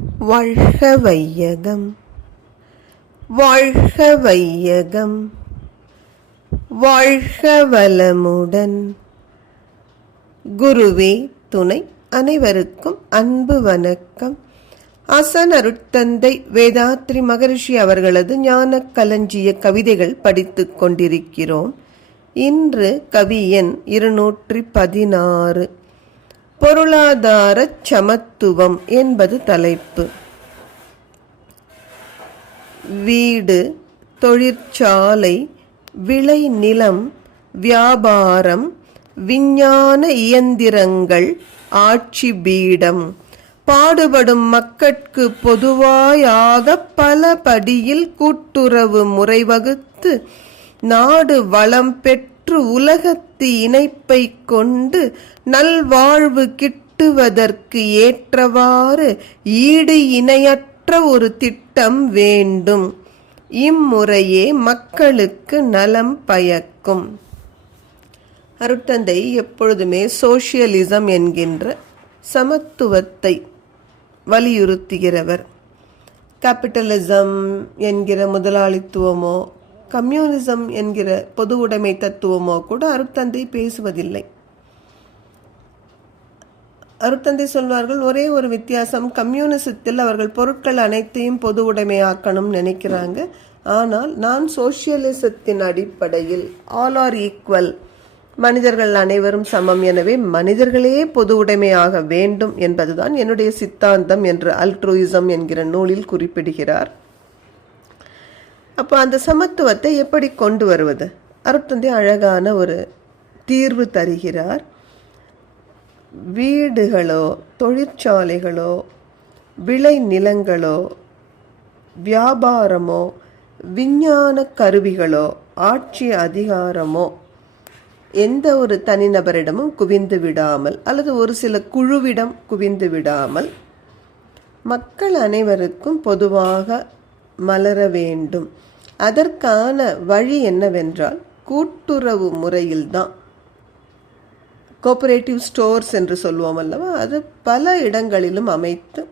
வாழ்க வையகம், வாழ்க வையகம், வாழ்க வளமுடன். குருவே துணை. அனைவருக்கும் அன்பு வணக்கம். ஆசான் அருட்தந்தை வேதாத்ரி மகரிஷி அவர்களது ஞான களஞ்சிய கவிதைகள் படித்துக் கொண்டிருக்கிறோம். இன்று கவி எண் 216, பொருளாதார சமத்துவம் என்பது தலைப்பு. வீடு, தொழிற்சாலை, விளைநிலம், வியாபாரம், விஞ்ஞான இயந்திரங்கள், ஆட்சி பீடம், பாடுபடும் மக்கட்கு பொதுவாயாக பல படியில் கூட்டுறவு முறை வகுத்து நாடு வளம் பெற்று உலகத்து இணைப்பை கொண்டு நல்வாழ்வு கிட்டுவதற்கு ஏற்றவாறு ஈடு இணையற்ற ஒரு திட்டம் வேண்டும். இம்முறையே மக்களுக்கு நலம் பயக்கும். அருட்தந்தை எப்பொழுதுமே சோசியலிசம் என்கின்ற சமத்துவத்தை வலியுறுத்துகிறவர். கேபிட்டலிசம் என்கிற முதலாளித்துவமோ கம்யூனிசம் என்கிற பொது உடைமை தத்துவமோ கூட அருட்தந்தை பேசுவதில்லை. அருட்தந்தை சொல்வார்கள், ஒரே ஒரு வித்தியாசம், கம்யூனிசத்தில் அவர்கள் பொருட்கள் அனைத்தையும் பொது உடைமையாக்கணும் நினைக்கிறாங்க. ஆனால் நான் சோசியலிசத்தின் அடிப்படையில் ஆல் ஆர் ஈக்குவல், மனிதர்கள் அனைவரும் சமம், எனவே மனிதர்களே பொது உடைமையாக வேண்டும் என்பதுதான் என்னுடைய சித்தாந்தம் என்று அல்ட்ரூயிசம் என்கிற நூலில் குறிப்பிடுகிறார். அப்போ அந்த சமத்துவத்தை எப்படி கொண்டு வருவது? அருட்தந்தை அழகான ஒரு தீர்வு தருகிறார். வீடுகளோ, தொழிற்சாலைகளோ, விளை நிலங்களோ, வியாபாரமோ, விஞ்ஞான கருவிகளோ, ஆட்சி அதிகாரமோ எந்த ஒரு தனிநபரிடமும் குவிந்து விடாமல் அல்லது ஒரு சில குழுவிடம் குவிந்து விடாமல் மக்கள் அனைவருக்கும் பொதுவாக மலர வேண்டும். அதற்கான வழி என்னவென்றால் கூட்டுறவு முறையில்தான். கோஆபரேட்டிவ் ஸ்டோர்ஸ் என்று சொல்லுவோம் அல்லவா, அது பல இடங்களிலும் அமைத்து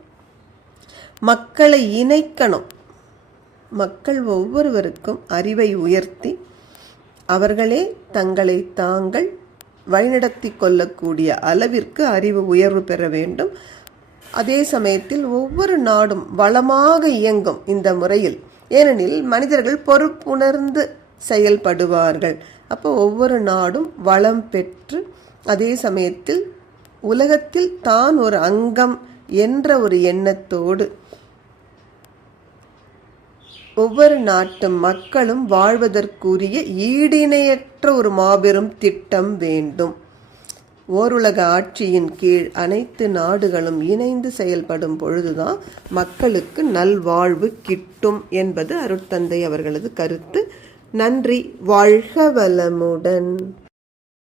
மக்களை இணைக்கணும். மக்கள் ஒவ்வொருவருக்கும் அறிவை உயர்த்தி அவர்களே தங்களை தாங்கள் வழிநடத்தி கொள்ளக்கூடிய அளவிற்கு அறிவு உயர்வு பெற வேண்டும். அதே சமயத்தில் ஒவ்வொரு நாடும் வளமாக இயங்கும் இந்த முறையில். ஏனெனில் மனிதர்கள் பொறுப்புணர்ந்து செயல்படுவார்கள். அப்போ ஒவ்வொரு நாடும் வளம் பெற்று அதே சமயத்தில் உலகத்தில் தான் ஒரு அங்கம் என்ற ஒரு எண்ணத்தோடு ஒவ்வொரு நாட்டு மக்களும் வாழ்வதற்குரிய ஈடிணையற்ற ஒரு மாபெரும் திட்டம் வேண்டும். ஓருலக ஆட்சியின் கீழ் அனைத்து நாடுகளும் இணைந்து செயல்படும் பொழுதுதான் மக்களுக்கு நல்வாழ்வு கிட்டும் என்பது அருட்தந்தை அவர்களது கருத்து. நன்றி. வாழ்க வளமுடன்.